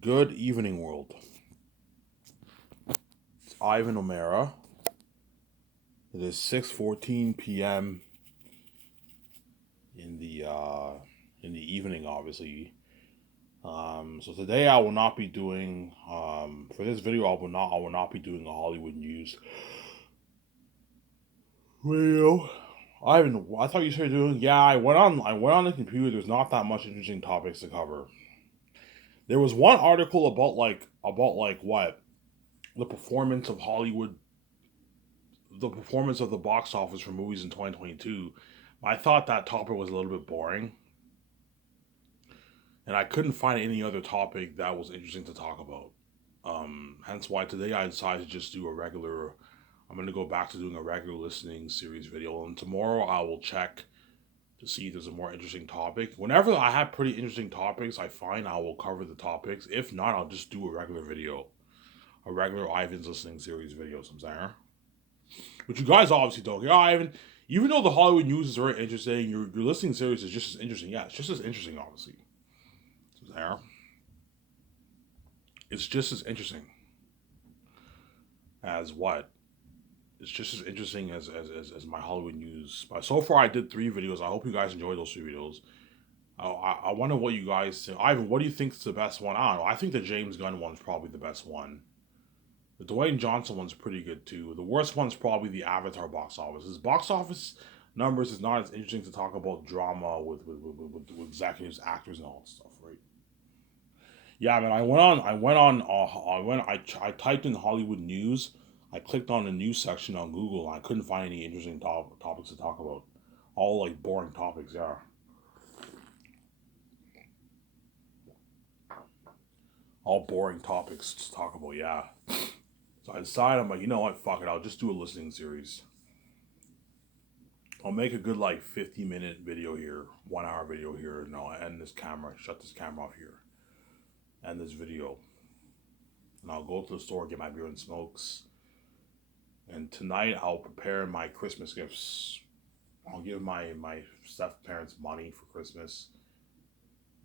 Good evening, world. It's Ivan O'Mara. It is 6:14 p.m. in the uh, in the evening, obviously. So today I will not be doing for this video. I will not be doing a Hollywood news video. I thought you started doing. Yeah, I went on the computer. There's not that much interesting topics to cover. There was one article about what the performance of Hollywood the performance of the box office for movies in 2022. I thought that topic was a little bit boring, and I couldn't find any other topic that was interesting to talk about. Hence why today I decided to just do a regular. I'm going to go back to doing a regular listening series video, and tomorrow I will check to see if there's a more interesting topic. Whenever I have pretty interesting topics, I find I will cover the topics. If not, I'll just do a regular video, a regular Ivan's listening series video. Some there. But you guys obviously don't. Yeah, Ivan. Even though the Hollywood news is very interesting, your listening series is just as interesting. Yeah, it's just as interesting, obviously. So there. It's just as interesting as what? It's just as interesting as my Hollywood news. But so far, I did 3 videos. I hope you guys enjoyed those 3 videos. I wonder what you guys think. Ivan, what do you think is the best one? I don't know. I think the James Gunn one's probably the best one. The Dwayne Johnson one's pretty good too. The worst one's probably the Avatar box office. His box office numbers is not as interesting to talk about drama with executives, actors, and all that stuff, right? Yeah, man. I typed in Hollywood news. I clicked on the news section on Google, and I couldn't find any interesting topics to talk about. All like boring topics, yeah. All boring topics to talk about, yeah. So I decided, I'm like, you know what, fuck it, I'll just do a listening series. I'll make a good like 50-minute video here, 1 hour video here, and I'll end this camera, shut this camera off here, end this video, and I'll go to the store, get my beer and smokes, and tonight I'll prepare my Christmas gifts. I'll give my step parents money for Christmas,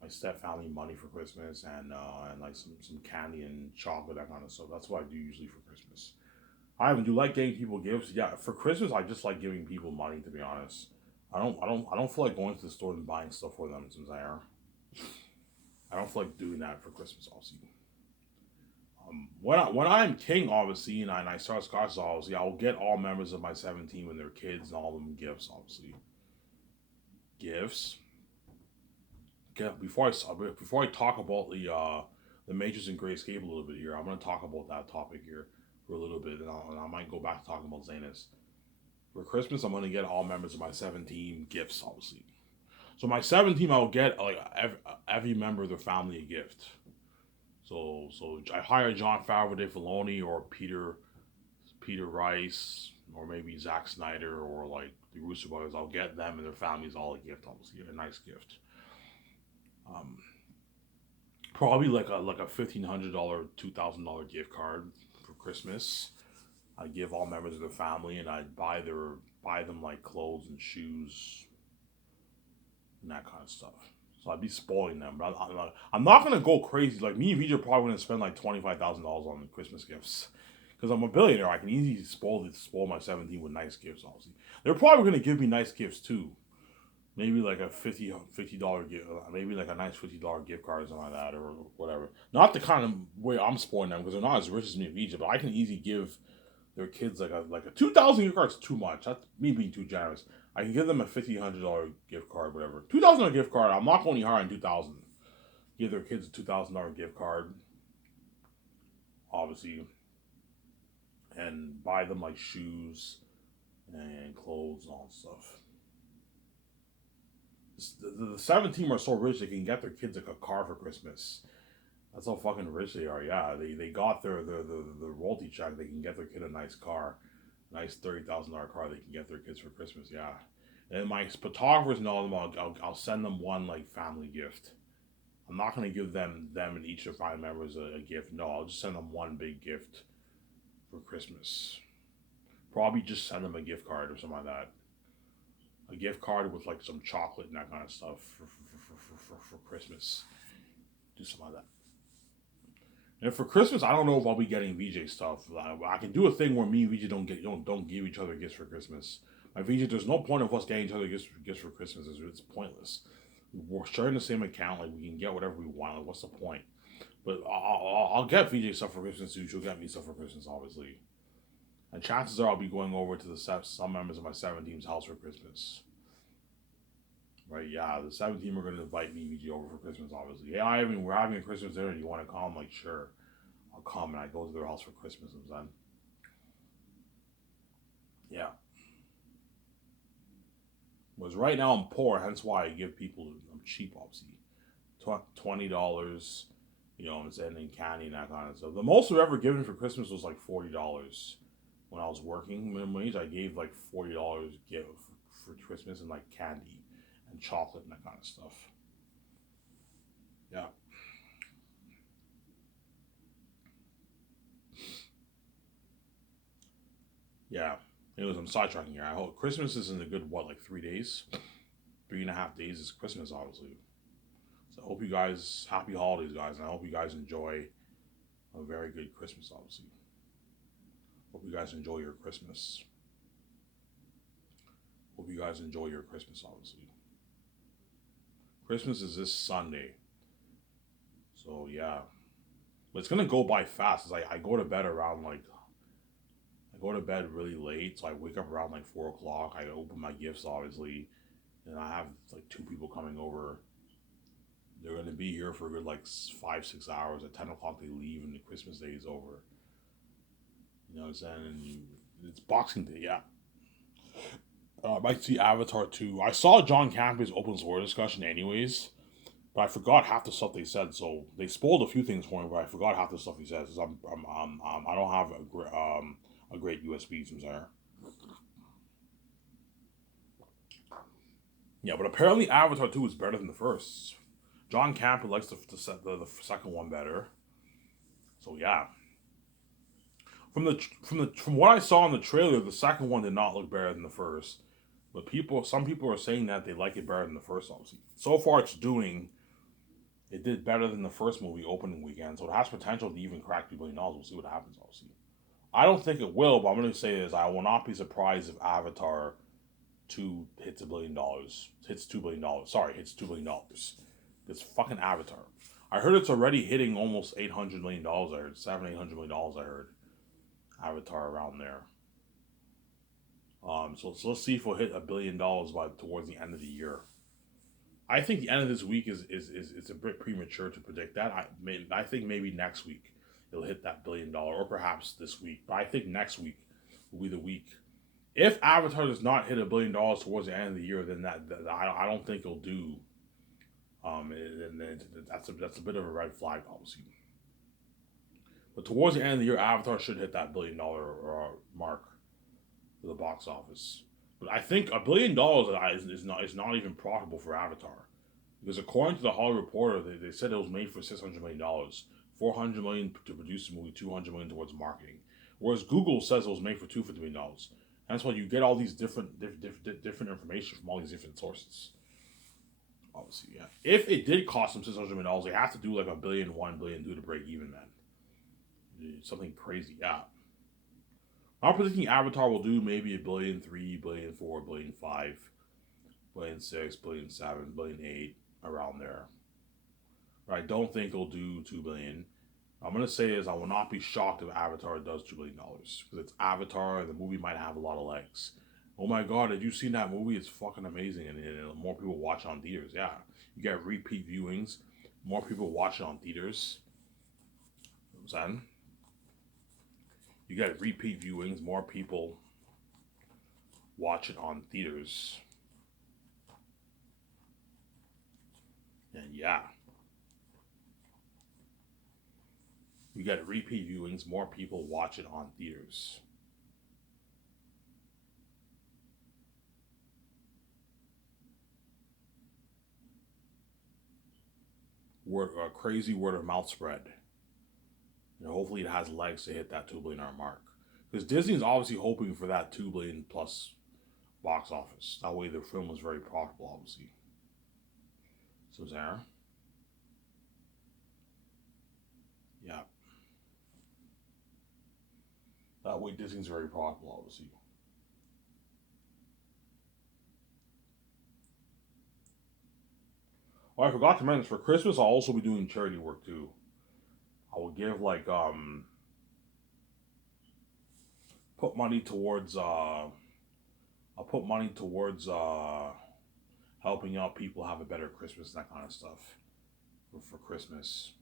my step family money for Christmas, and like some candy and chocolate, that kind of stuff. That's what I do usually for Christmas. I even do like getting people gifts. Yeah, for Christmas I just like giving people money. To be honest, I don't feel like going to the store and buying stuff for them since I don't feel like doing that for Christmas. Obviously, when I'm king, obviously, and I start Scotch, obviously, I'll get all members of my 17 and their kids and all of them gifts. Obviously, gifts. Okay, before I talk about the Matrix and Grayscape a little bit here, I'm gonna talk about that topic here for a little bit, and I might go back to talking about Zanus. For Christmas, I'm gonna get all members of my 17 gifts, obviously. So my 17, I'll get like every member of their family a gift. So I hire John Favreau, Dave Filoni, or Peter Rice, or maybe Zack Snyder, or like the Russo brothers. I'll get them and their families all a gift, obviously, a nice gift. Um, Probably like a $1,500, $2,000 gift card for Christmas. I give all members of the family, and I buy them like clothes and shoes and that kind of stuff. So I'd be spoiling them, but I'm not gonna go crazy. Like me and VJ are probably gonna spend like $25,000 on Christmas gifts because I'm a billionaire. I can easily spoil my 17 with nice gifts. Obviously, they're probably gonna give me nice gifts too. Maybe like a $50 gift, maybe like a nice $50 gift card or something like that, or whatever. Not the kind of way I'm spoiling them because they're not as rich as me and VJ, but I can easily give their kids like a 2,000 gift card's too much. That's me being too generous. I can give them a $1,500 gift card, whatever. $2,000 gift card. I'm not going any higher than 2,000. Give their kids a $2,000 gift card, obviously, and buy them like shoes and clothes and all that stuff. The 17 are so rich they can get their kids like a car for Christmas. That's how fucking rich they are. Yeah, they got the royalty check. They can get their kid a nice car, nice $30,000 car. They can get their kids for Christmas. Yeah, and my photographers and all of them, I'll send them one like family gift. I'm not gonna give them and each of five members a gift. No, I'll just send them one big gift for Christmas. Probably just send them a gift card or something like that. A gift card with like some chocolate and that kind of stuff for Christmas. Do something like that. And for Christmas, I don't know if I'll be getting VJ stuff. I can do a thing where me and VJ don't give each other gifts for Christmas. My VJ, there's no point of us getting each other gifts for Christmas. It's pointless. We're sharing the same account. Like we can get whatever we want. Like, what's the point? But I'll get VJ stuff for Christmas too. She'll get me stuff for Christmas, obviously. And chances are I'll be going over to some members of my 7 team's house for Christmas. Right? Yeah, the 7 team are going to invite me, VJ, over for Christmas, obviously. Hey, we're having a Christmas dinner. Do you want to come? I'm like, sure. I'll come, and I go to their house for Christmas. And then, yeah. Whereas right now I'm poor, hence why I give people, I'm cheap, obviously. $20, I'm sending candy and that kind of stuff. The most I've ever given for Christmas was like $40. When I was working minimum wage, I gave like $40 gift for Christmas and like candy and chocolate and that kind of stuff. Yeah. Yeah. Anyways, I'm sidetracking here. I hope Christmas is in a good, like 3 days? 3.5 days is Christmas, obviously. So I hope you guys, happy holidays, guys, and I hope you guys enjoy a very good Christmas, obviously. Hope you guys enjoy your Christmas. Hope you guys enjoy your Christmas, obviously. Christmas is this Sunday. So, yeah. But it's going to go by fast. I go to bed around, like, I go to bed really late. So I wake up around, like, 4 o'clock. I open my gifts, obviously. And I have, like, 2 people coming over. They're going to be here for a good, like, 5-6 hours. At 10 o'clock, they leave, and the Christmas day is over. You know what I'm saying? And it's Boxing Day, yeah. I might see Avatar 2. I saw John Campbell's open source discussion anyways, but I forgot half the stuff they said. So they spoiled a few things for me, but I forgot half the stuff he says. I don't have a great USB from there. Yeah, but apparently Avatar 2 is better than the first. John Campbell likes the second one better. So yeah. From what I saw in the trailer, the second one did not look better than the first. But some people are saying that they like it better than the first. Obviously, so far it did better than the first movie opening weekend. So it has potential to even crack $2 billion. We'll see what happens. Obviously, I don't think it will, but I'm going to say this: I will not be surprised if Avatar 2 hits $1 billion. Hits $2 billion. Sorry, hits $2 billion. It's fucking Avatar. I heard it's already hitting almost $800 million. I heard $700-800 million. I heard Avatar around there. So let's see if we'll hit $1 billion towards the end of the year. I think the end of this week is a bit premature to predict that. I think maybe next week it'll hit that $1 billion, or perhaps this week. But I think next week will be the week. If Avatar does not hit $1 billion towards the end of the year, then I don't think it'll do. And that's a bit of a red flag, obviously. But towards the end of the year, Avatar should hit that $1 billion mark for the box office. But I think $1 billion is not even profitable for Avatar, because according to the Hollywood Reporter, they said it was made for $600 million, $400 million to produce the movie, $200 million towards marketing. Whereas Google says it was made for $250 million. And that's why you get all these different information from all these different sources. Obviously, yeah. If it did cost them $600 million, they have to do like $1 billion, $1 billion, to break even, man. Something crazy, yeah. I'm predicting Avatar will do maybe $1 billion, $3 billion, $4 billion, $5 billion, $6 billion, $7 billion, $8 billion, around there. But I don't think it'll do $2 billion. I'm gonna say is I will not be shocked if Avatar does $2 billion, because it's Avatar and the movie might have a lot of legs. Oh my god, did you see that movie? It's fucking amazing, and more people watch it on theaters. Yeah, you get repeat viewings, more people watch it on theaters. You know what I'm saying? You get repeat viewings, more people watch it on theaters. And yeah. You get repeat viewings, more people watch it on theaters. Crazy word of mouth spread. And hopefully it has legs to hit that $2 billion mark. Because Disney's obviously hoping for that $2 billion plus box office. That way the film was very profitable, obviously. So there. Yeah. way Disney's very profitable, obviously. Oh, I forgot to mention for Christmas I'll also be doing charity work too. I will give like put money towards I'll put money towards helping out people have a better Christmas, that kind of stuff for Christmas.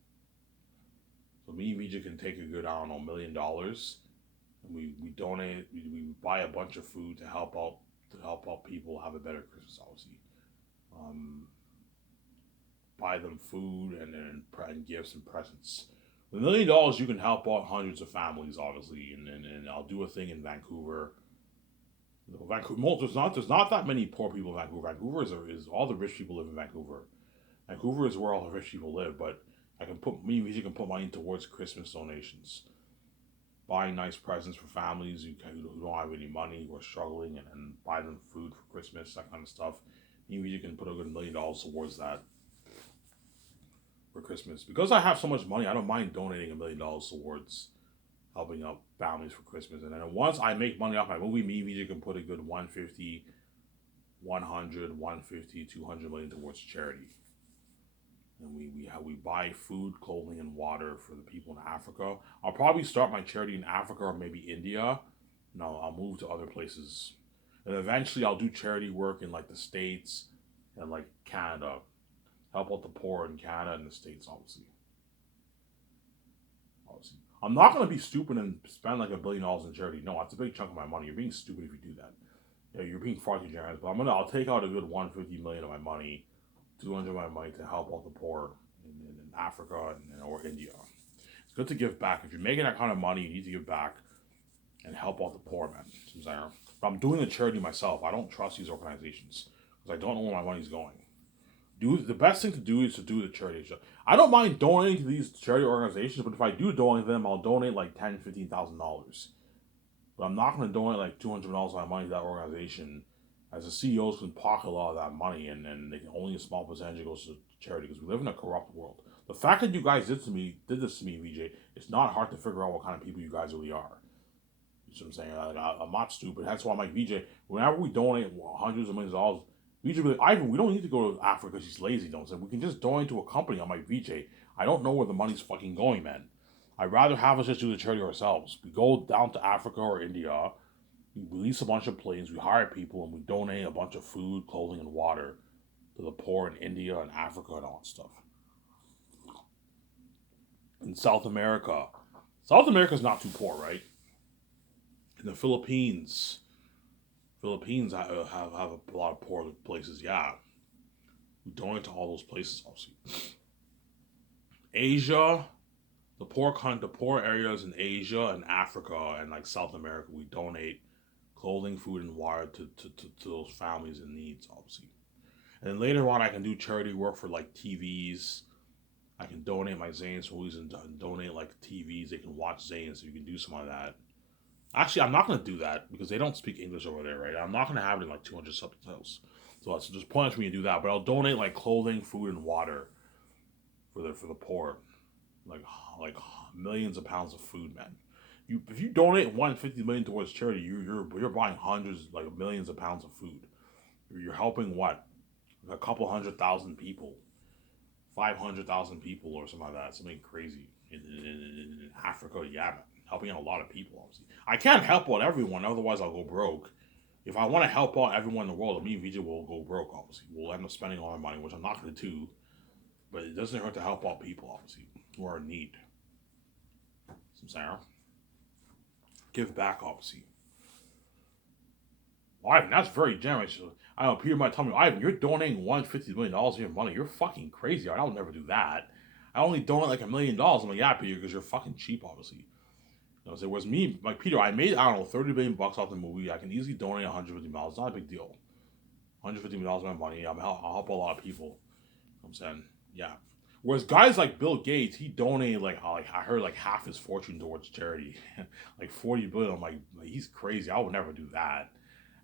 So me and Vijay can take a good, I don't know, $1 million, and we donate, we buy a bunch of food to help out people have a better Christmas, obviously. Um, Buy them food and gifts and presents. With $1 million, you can help out hundreds of families, obviously, and I'll do a thing in Vancouver. Vancouver, there's not that many poor people in Vancouver. Vancouver is all the rich people live in Vancouver. Vancouver is where all the rich people live, but you can put money towards Christmas donations, buying nice presents for families who don't have any money, who are struggling, and buy them food for Christmas, that kind of stuff. Maybe you can put a good $1 million towards that for Christmas. Because I have so much money, I don't mind donating $1 million towards helping out families for Christmas. And then once I make money off my movie, me and VJ can put a good 150, 100, 150, 200 million towards charity. And we buy food, clothing, and water for the people in Africa. I'll probably start my charity in Africa or maybe India. And I'll move to other places. And eventually I'll do charity work in like the States and like Canada. Help out the poor in Canada and the States, obviously. Obviously. I'm not going to be stupid and spend like $1 billion in charity. No, that's a big chunk of my money. You're being stupid if you do that. Yeah, you're being far too generous. But I'll take out a good 150 million of my money, 200 of my money to help out the poor in Africa or India. It's good to give back. If you're making that kind of money, you need to give back and help out the poor, man. But I'm doing the charity myself. I don't trust these organizations because I don't know where my money's going. The best thing to do is to do the charity. I don't mind donating to these charity organizations, but if I do donate to them, I'll donate like $10,000-$15,000. But I'm not going to donate like $200 of my money to that organization, as the CEOs can pocket a lot of that money, and they can only a small percentage goes to charity because we live in a corrupt world. The fact that you guys did this to me, VJ, it's not hard to figure out what kind of people you guys really are. You know what I'm saying? I'm not stupid. That's why I'm like, VJ, whenever we donate hundreds of millions of dollars, VJ be like, Ivan, we don't need to go to Africa because she's lazy, don't say. We can just donate to a company. I'm like, VJ, I don't know where the money's fucking going, man. I'd rather have us just do the charity ourselves. We go down to Africa or India, we release a bunch of planes, we hire people, and we donate a bunch of food, clothing, and water to the poor in India and Africa and all that stuff. In South America, South America's not too poor, right? In the Philippines have a lot of poor places, yeah. We donate to all those places, obviously. Asia, the poor areas in Asia and Africa and like South America, we donate clothing, food, and water to those families in needs, obviously. And then later on, I can do charity work for like TVs. I can donate my Zane's movies and donate like TVs. They can watch Zane's, so you can do some of that. Actually, I'm not going to do that because they don't speak English over there, right? I'm not going to have it in like 200 subtitles. So it's just pointless for me to do that. But I'll donate like clothing, food, and water for the poor, like millions of pounds of food, man. If you donate 150 million towards charity, you're buying hundreds, like millions of pounds of food. You're helping what, a couple 100,000 people, 500,000 people, or something like that. Something crazy in Africa, yeah, man. Helping out a lot of people, obviously. I can't help out everyone, otherwise I'll go broke. If I want to help out everyone in the world, me and VJ will go broke, obviously. We'll end up spending all our money, which I'm not going to do. But it doesn't hurt to help out people, obviously, who are in need. Some Sarah. Give back, obviously. Well, Ivan, that's very generous. I know Peter might tell me, Ivan, you're donating $150 million of your money. You're fucking crazy. I'll never do that. I only donate like $1 million. I'm like, yeah, Peter, because you're fucking cheap, obviously. You know, so whereas me, like Peter, I made, I don't know, 30 billion bucks off the movie. I can easily donate $150. It's not a big deal. $150 of my money. I'll help a lot of people. You know what I'm saying? Yeah. Whereas guys like Bill Gates, he donated like I heard like half his fortune towards charity, like 40 billion. I'm like, he's crazy. I would never do that.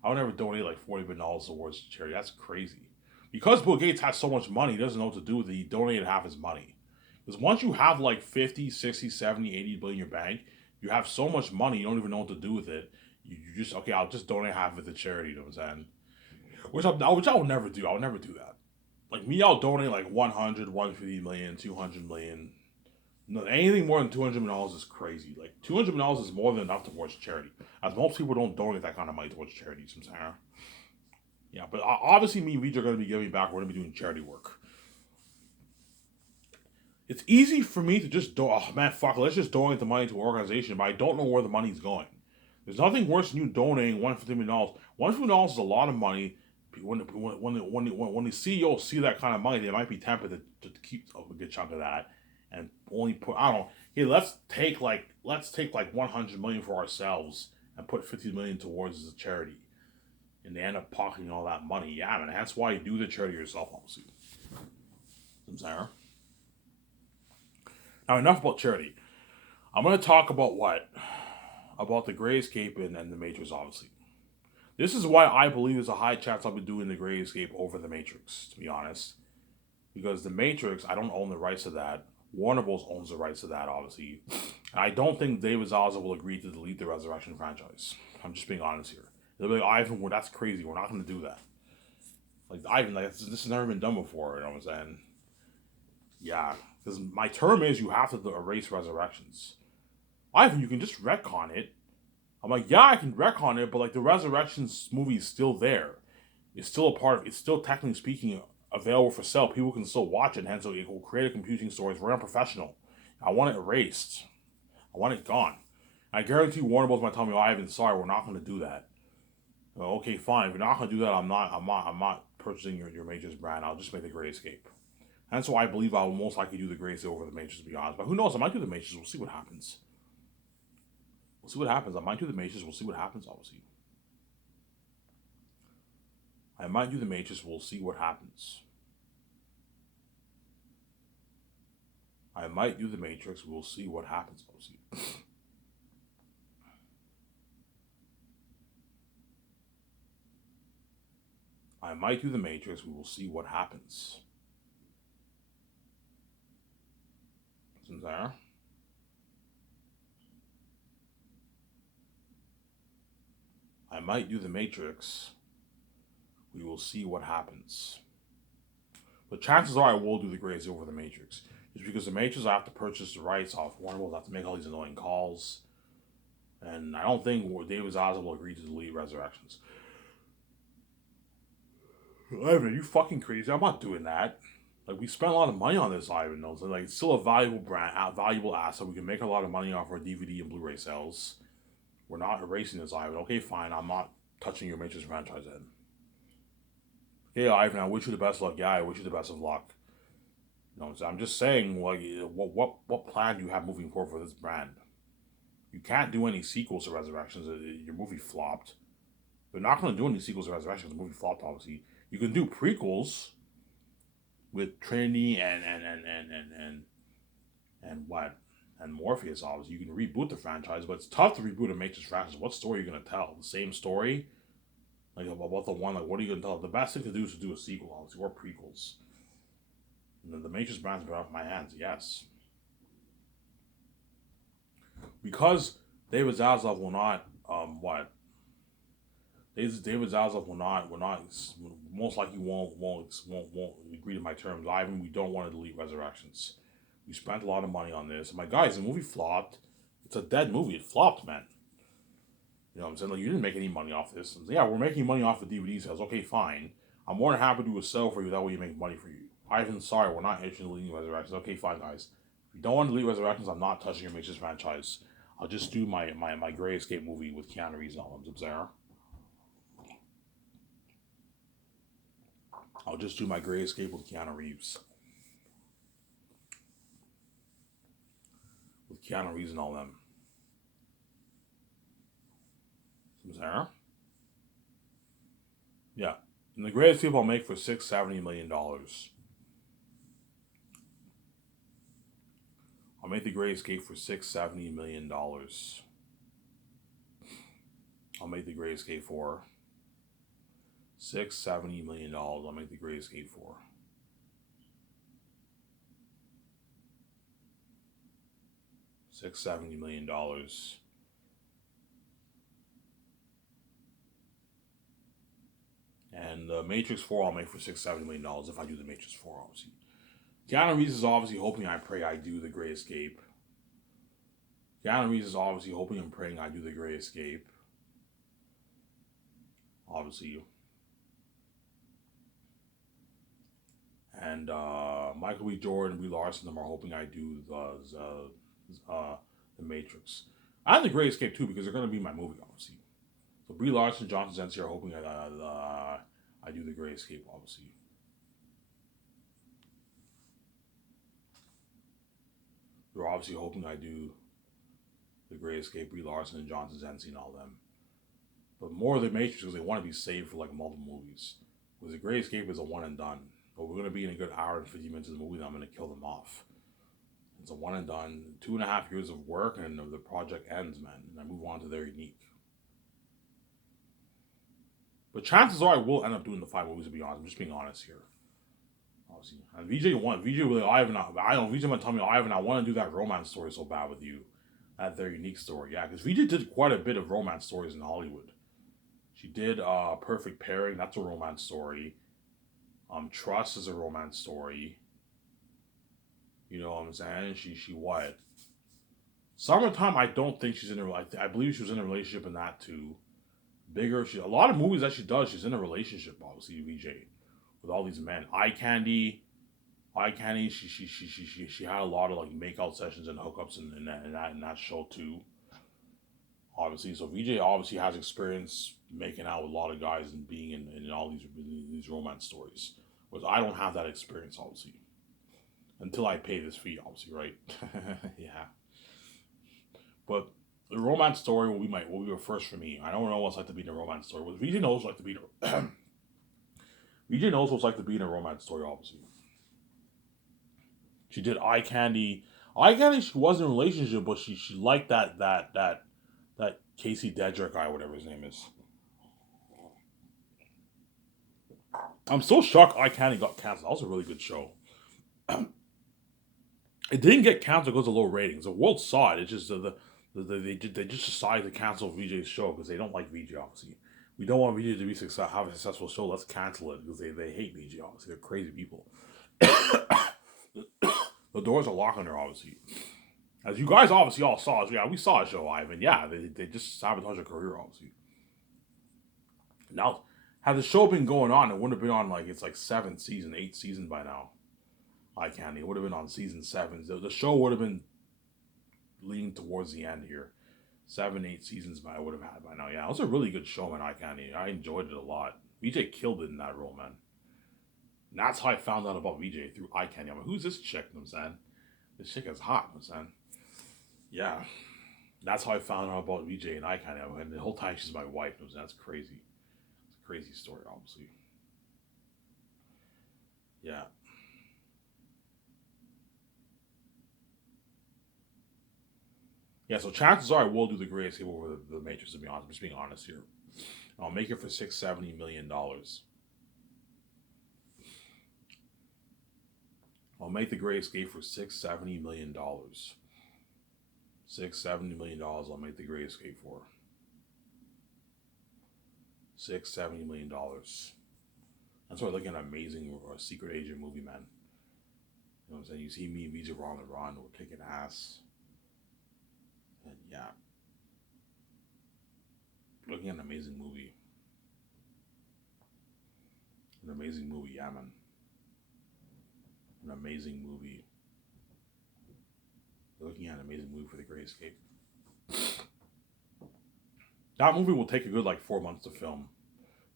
I would never donate like $40 billion towards charity. That's crazy. Because Bill Gates has so much money, he doesn't know what to do with it. He donated half his money. Because once you have like 50, 60, 70, 80 billion in your bank, You have so much money, you don't even know what to do with it. You just, okay, I'll just donate half of it to charity. You know what I'm saying? Which I would never do. I would never do that. Like me, I'll donate like 100, 150 million, 200 million. No, anything more than $200 million is crazy. Like $200 million is more than enough towards charity. As most people don't donate that kind of money towards charity. Sometimes, yeah. But obviously, me and Vij are going to be giving back. We're going to be doing charity work. It's easy for me to just do. Oh man, fuck. Let's just donate the money to an organization, but I don't know where the money's going. There's nothing worse than you donating $150 million. $150 is a lot of money. When the CEO see that kind of money, they might be tempted to keep a good chunk of that and only put, I don't know. Hey, let's take like 100 million for ourselves and put 50 million towards the charity, and they end up pocketing all that money. Yeah, man, that's why you do the charity yourself, obviously. I'm sorry. Now enough about charity. I'm gonna talk about what about the Gray Escape and the Matrix, obviously. This is why I believe there's a high chance I'll be doing the Gray Escape over the Matrix, to be honest. Because the Matrix, I don't own the rights to that. Warner Bros. Owns the rights to that, obviously. And I don't think David Zaslav will agree to delete the Resurrection franchise. I'm just being honest here. They'll be like, Ivan, well, that's crazy. We're not going to do that. Like, Ivan, like, this has never been done before. You know what I'm saying? Yeah. Because my term is you have to erase Resurrections. Ivan, you can just retcon it. I'm like, yeah, I can retcon it, but like the Resurrections movie is still there. It's still a part of. It's still technically speaking available for sale. People can still watch it. Hence, it will create a computing story. It's very unprofessional. I want it erased. I want it gone. I guarantee Warner Bros. Might tell me, "Oh, Ivan, sorry, we're not going to do that." Well, okay, fine. If you're not going to do that, I'm not purchasing your Matrix brand. I'll just make the Gray Escape. And so I believe I will most likely do the Gray Escape over the Matrix. To be honest, but who knows? I might do the Matrix. We'll see what happens. We'll see what happens. I might do the Matrix. We'll see what happens. Obviously, I might do the Matrix. We'll see what happens. I might do the Matrix. We'll see what happens. Obviously. I might do the Matrix. We will see what happens. Isn't there? I might do the Matrix. We will see what happens. But chances are I will do the Grays over the Matrix. Just because the Matrix, I have to purchase the rights off Warner Bros. I have to make all these annoying calls. And I don't think David Zaslav will agree to delete Resurrections. Ivan, are you fucking crazy? I'm not doing that. Like, we spent a lot of money on this, Ivan knows. Like, it's still a valuable brand, a valuable asset. We can make a lot of money off our DVD and Blu-ray sales. We're not erasing this, Ivan. Okay, fine. I'm not touching your Matrix franchise then. Okay, Ivan, I wish you the best of luck. Yeah, I wish you the best of luck. You know what I'm saying? I'm just saying, like, what plan do you have moving forward for this brand? You can't do any sequels to Resurrections. Your movie flopped. They're not going to do any sequels to Resurrections. The movie flopped, obviously. You can do prequels with Trinity and what and Morpheus. Obviously, you can reboot the franchise, but it's tough to reboot a Matrix franchise. What story are you going to tell? The same story, like about the one. Like, what are you going to tell? The best thing to do is to do a sequel, obviously, or prequels. And then the Matrix brand's been off my hands. Yes, because David Zaslav will not what David Zaslav will not most likely won't agree to my terms. Ivan, we don't want to delete Resurrections. We spent a lot of money on this. My guys, the movie flopped. It's a dead movie. It flopped, man. You know what I'm saying? Like, you didn't make any money off this. Yeah, we're making money off the DVD sales. Okay, fine. I'm more than happy to do a sale for you. That way you make money for you. Ivan, sorry, we're not interested in deleting Resurrections. Okay, fine, guys. If you don't want to delete Resurrections, I'm not touching your Matrix franchise. I'll just do my Gray Escape movie with Keanu Reeves and all them. Sarah. I'll just do my Gray Escape with Keanu Reeves. With Keanu Reeves and all them. Sarah? Yeah. And the Gray Escape I'll make for $670 million. I'll make the Gray Escape for $670 million. I'll make the Gray Escape for $670 million. I'll make the Gray Escape for. $670 million. And the Matrix 4 I'll make for $670 million if I do the Matrix 4, obviously. Keanu Reeves is obviously hoping I pray I do the Great Escape. Keanu Reeves is obviously hoping and praying I do the Great Escape. Obviously. And Michael B. Jordan and Brie Larson them are hoping I do the Matrix. I have the Great Escape too because they're going to be my movie, obviously. So Brie Larson and John Krasinski are hoping I do the Great Escape, obviously. They're obviously hoping I do the Great Escape, Brie Larson and John Krasinski and all them. But more of the Matrix because they want to be saved for like multiple movies. Because the Great Escape is a one and done. But we're going to be in a good hour and 50 minutes of the movie, and I'm going to kill them off. It's a one and done, 2.5 years of work, and the project ends, man. And I move on to their unique. But chances are I will end up doing the 5 movies, to be honest. I'm just being honest here. Obviously. And VJ really, I don't know, VJ might tell me, Ivan, I want to do that romance story so bad with you. That their unique story. Yeah, because VJ did quite a bit of romance stories in Hollywood. She did Perfect Pairing, that's a romance story. Trust is a romance story. You know what I'm saying? She what? Summertime, I don't think she's in a. I believe she was in a relationship in that too. Bigger, a lot of movies that she does, she's in a relationship. Obviously, VJ with all these men. Eye Candy. She had a lot of like makeout sessions and hookups in that show too. Obviously, so VJ obviously has experience making out with a lot of guys and being in all these romance stories. Whereas I don't have that experience, obviously. Until I pay this fee, obviously, right? Yeah. But the romance story will be a first for me. I don't know what it's like to be in a romance story. Well, VJ knows what it's like to be in a VJ knows what it's like to be in a romance story, obviously. She did Eye Candy. Eye Candy, she was in a relationship, but she liked that Casey Dedrick guy, whatever his name is. I'm so shocked Eye Candy got canceled. That was a really good show. It didn't get canceled because of low ratings. The world saw it. It's just they just decided to cancel VJ's show because they don't like VJ. Obviously, we don't want VJ to have a successful show. Let's cancel it because they hate VJ. Obviously, they're crazy people. The doors are locked on her. Obviously, as you guys obviously all saw. Yeah, we saw a show, Ivan. Yeah, they just sabotaged her career. Obviously. Now, had the show been going on, it wouldn't have been on like it's like 7th season, 8th season by now. Eye Candy. It would have been on season 7. The show would have been leaning towards the end here. 7, 8 seasons I would have had by now. Yeah, it was a really good show, man, Eye Candy. I enjoyed it a lot. VJ killed it in that role, man. And that's how I found out about VJ through Eye Candy. I'm like, who's this chick? You know what I'm saying? This chick is hot, you know what I'm saying? Yeah. That's how I found out about VJ and Eye Candy. And the whole time she's my wife. You know what I'm saying? That's crazy. It's a crazy story, obviously. Yeah. Yeah, so chances are I will do the Great Escape over the Matrix, to be honest. I'm just being honest here. I'll make it for $670 million. I'll make the Great Escape for $670 million. $670 million I'll make the Great Escape for. $670 million. That's why I look at an amazing secret agent movie, man. You know what I'm saying? You see me and VJ were on the run, we're kicking ass. And yeah. Looking at an amazing movie. An amazing movie, yeah, man. An amazing movie. Looking at an amazing movie for The Great Escape. That movie will take a good like 4 months to film.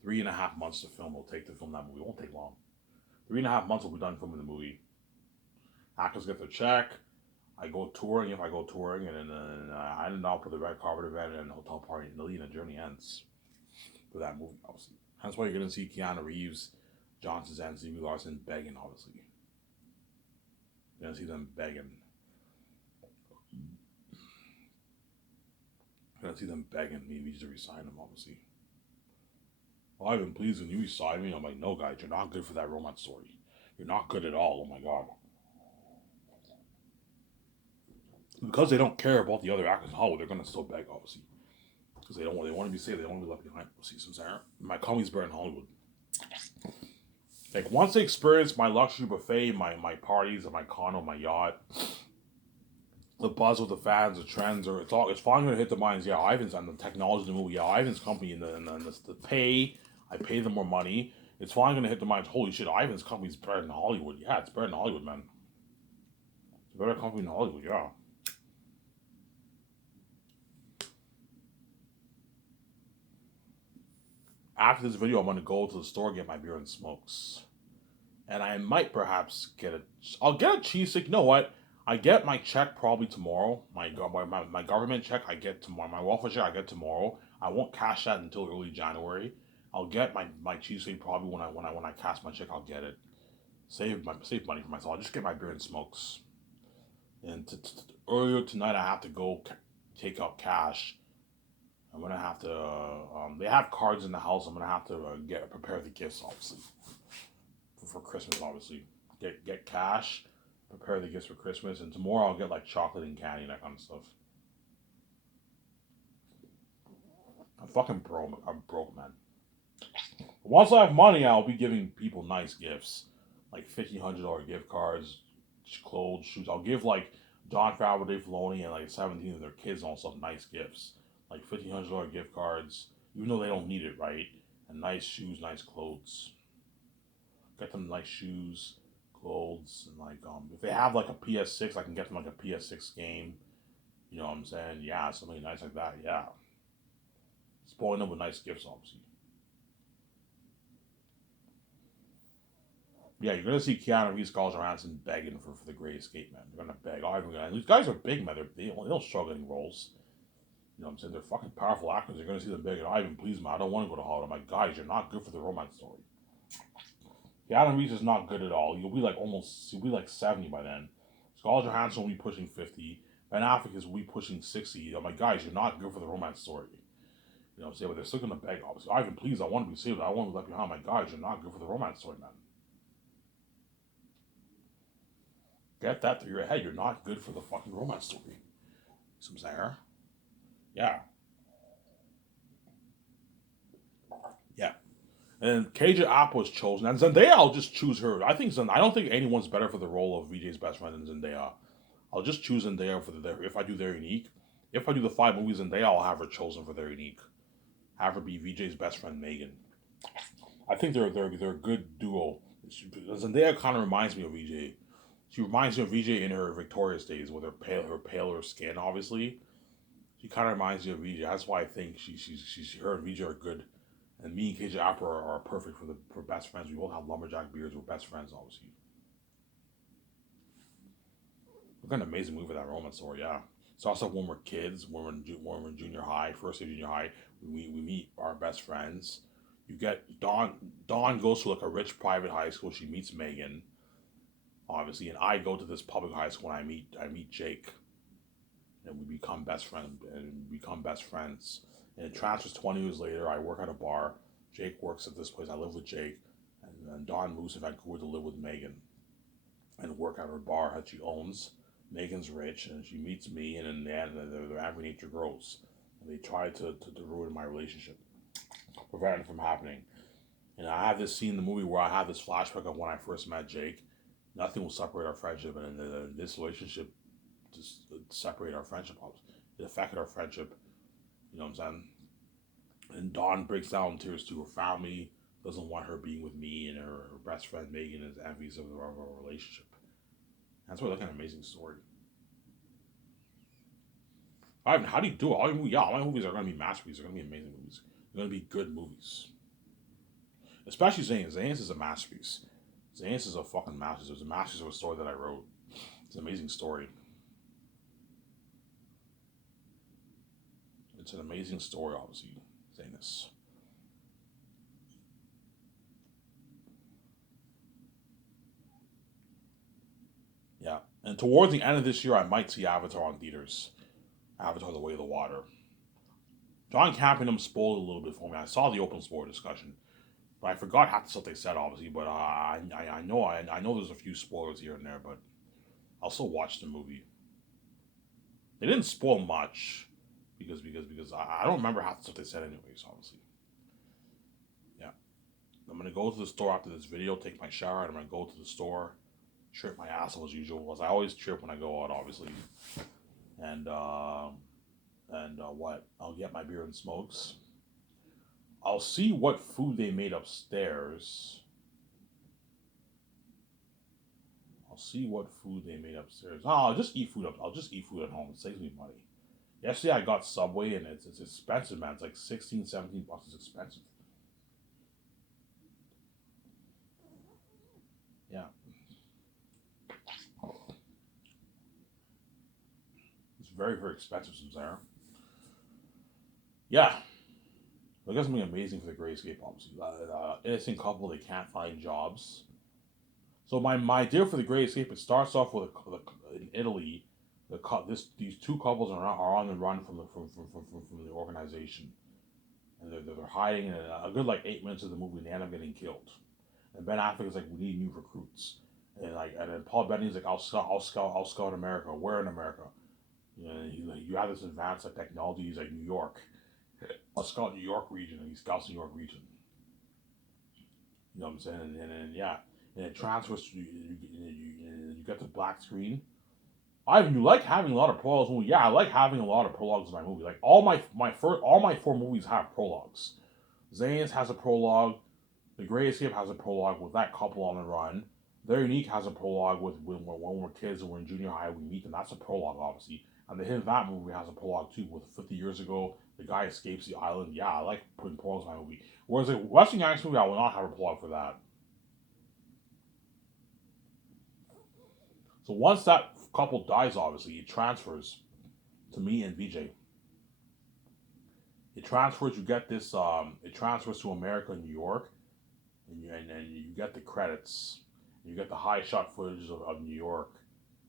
3.5 months to film will take to film that movie. It won't take long. 3.5 months will be done filming the movie. Actors get their check. I go touring if I go touring, and then I end up with the red carpet event and hotel party, and the journey ends for that movie, obviously. That's why you're gonna see Keanu Reeves, John Krasinski, Brie Larson begging, obviously. You're gonna see them begging. You're gonna see them begging me to resign them, obviously. Well, I've been pleased when you resign me. I'm like, no, guys, you're not good for that romance story. You're not good at all. Oh my god. because they don't care about the other actors in Hollywood, they're gonna still beg, obviously, because they want to be safe. They don't want to be left behind. See, some Sarah, my comedy's better in Hollywood. Like once they experience my luxury buffet, my parties, and my condo, my yacht, the buzz with the fans, the trends, or it's finally gonna hit the minds. Yeah, Ivan's and the technology of the movie. Yeah, Ivan's company and the pay. I pay them more money. It's finally gonna hit the minds. Holy shit, Ivan's company's better than Hollywood. Yeah, it's better than Hollywood, man. It's a better company than Hollywood. Yeah. After this video, I'm gonna go to the store, get my beer and smokes, and I might perhaps get a. I'll get a cheesesteak. You know what? I get my check probably tomorrow. My government check I get tomorrow. My welfare check I get tomorrow. I won't cash that until early January. I'll get my cheesesteak probably when I cash my check. I'll get it. Save money for myself. I'll just get my beer and smokes. And earlier tonight, I have to go take out cash. I'm gonna have to. They have cards in the house. I'm gonna have to prepare the gifts, obviously, for Christmas. Obviously, get cash, prepare the gifts for Christmas, and tomorrow I'll get like chocolate and candy and that kind of stuff. I'm fucking broke. I'm broke, man. Once I have money, I'll be giving people nice gifts, like $1,500 gift cards, clothes, shoes. I'll give like Don Favreau, Dave Filoni, and like 17 of their kids all some nice gifts, like $1,500 gift cards, even though they don't need it, right? And nice shoes, nice clothes. Get them nice shoes, clothes, and like if they have like a PS6, I can get them like a PS6 game. You know what I'm saying? Yeah, something nice like that. Yeah, spoiling them with nice gifts, obviously. Yeah, you're gonna see Keanu Reeves, Scarlett Johansson begging for the Great Escape, man. They're gonna beg. Oh, these guys are big, man. They don't struggle getting roles. You know what I'm saying? They're fucking powerful actors. You're gonna see them begging. Ivan, please, man. I don't want to go to Hollywood. I'm like, guys, you're not good for the romance story. Keanu Reeves is not good at all. You'll be like 70 by then. Scarlett Johansson will be pushing 50. Ben Affleck will be pushing 60. I'm like, guys, you're not good for the romance story. You know what I'm saying? But they're still gonna beg, obviously. Ivan, please, I want to be saved. I want to be left behind. I'm like, guys, you're not good for the romance story, man. Get that through your head. You're not good for the fucking romance story. Some Sarah. Yeah. Yeah. And KJ Apple was chosen. And Zendaya, I'll just choose her. I don't think anyone's better for the role of VJ's best friend than Zendaya. I'll just choose Zendaya for if I do their unique. If I do the 5 movies Zendaya, I'll have her chosen for their unique. Have her be VJ's best friend Megan. I think they're a good duo. Zendaya kind of reminds me of VJ. She reminds me of VJ in her Victorious days with her paler skin, obviously. She kind of reminds me of VJ. That's why I think her and VJ are good. And me and KJ Apple are perfect for best friends. We both have lumberjack beards. We're best friends, obviously. We're an amazing movie for that romance story, yeah. It's also when we're kids, when we're in junior high, first year junior high, we meet our best friends. You get Dawn goes to like a rich private high school. She meets Megan, obviously, and I go to this public high school and I meet Jake, and we become best friends. And it transfers 20 years later. I work at a bar. Jake works at this place. I live with Jake, and Dawn moves to Vancouver to live with Megan, and work at her bar that she owns. Megan's rich, and she meets me, and in the end, their average nature grows. And they try to ruin my relationship, prevent it from happening. And I have this scene in the movie where I have this flashback of when I first met Jake. Nothing will separate our friendship, and this relationship just separated our friendship. It affected our friendship. You know what I'm saying? And Dawn breaks down in tears to her family, doesn't want her being with me, and her best friend Megan is envious of our relationship. That's why like an amazing story. Ivan, how do you do it? All my movies are going to be masterpieces. They're going to be amazing movies. They're going to be good movies. Especially Zane's. Zane's is a masterpiece. Zane's is a fucking masterpiece. It was a masterpiece of a story that I wrote. It's an amazing story. It's an amazing story, obviously. Zane's. Yeah. And towards the end of this year, I might see Avatar on theaters. Avatar: The Way of the Water. John Carpenter spoiled a little bit for me. I saw the open spoiler discussion, but I forgot half the stuff they said, obviously. But I know there's a few spoilers here and there, but I'll still watch the movie. They didn't spoil much because I don't remember half the stuff they said anyways. Honestly, yeah. I'm gonna go to the store after this video, take my shower, and I'm gonna go to the store, trip my ass as usual, as I always trip when I go out, obviously. And what? I'll get my beer and smokes. I'll see what food they made upstairs. I'll see what food they made upstairs. Oh, I'll just eat food up. I'll just eat food at home. It saves me money. Yesterday I got Subway and it's expensive, man. It's like 16, 17 bucks. It's expensive. Yeah, it's very, very expensive since there. Yeah, I guess something amazing for the Gray Escape, obviously. Innocent couple, they can't find jobs. So my idea for the Great Escape, it starts off with in Italy. These two couples are on the run from the organization, and they're hiding. And a good like 8 minutes of the movie, and they end up getting killed. And Ben Affleck is like, we need new recruits, and then Paul Bettany's like, I'll scout America. Where in America? You know, you have this advanced like technology. He's like New York. I'll scout New York region, and he scouts New York region. You know what I'm saying? And yeah, and it transfers to you get the black screen. You like having a lot of prologues in movie. Yeah, I like having a lot of prologues in my movie. Like all my four movies have prologues. Zane's has a prologue. The Great Escape has a prologue with that couple on the run. Their Unique has a prologue with when we're kids and we're in junior high, we meet them. That's a prologue, obviously. And the Hidden Vat movie has a prologue too, with 50 years ago, the guy escapes the island. Yeah, I like putting prologues in my movie. Whereas a Western Yanks movie, I will not have a prologue for that. So once that couple dies, obviously, it transfers to me and VJ. It transfers. You get this. It transfers to America, New York, and you get the credits. You get the high shot footage of New York,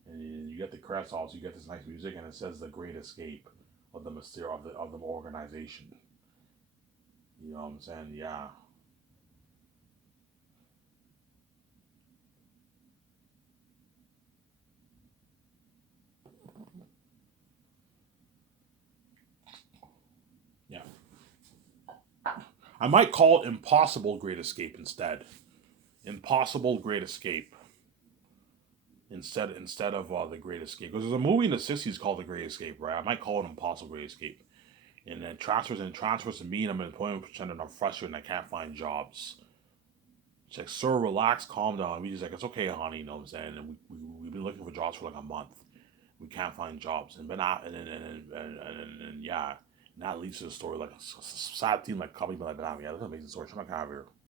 and you get the credits. Also, you get this nice music, and it says the Great Escape of the mystery of the organization. You know what I'm saying? Yeah, yeah. I might call it Impossible Great Escape instead. Impossible Great Escape instead of the Great Escape, because there's a movie in the '60s called The Great Escape, right? I might call it Impossible Great Escape. And then transfers to me, and I'm in employment pretending I'm frustrated and I can't find jobs. She's like, sir, relax, calm down. We just like, it's okay, honey, you know what I'm saying? And we've been looking for jobs for like a month. We can't find jobs. And then, yeah, and that leads to the story, like a sad theme, like, coming by like, yeah, that's an amazing story. Come back out here.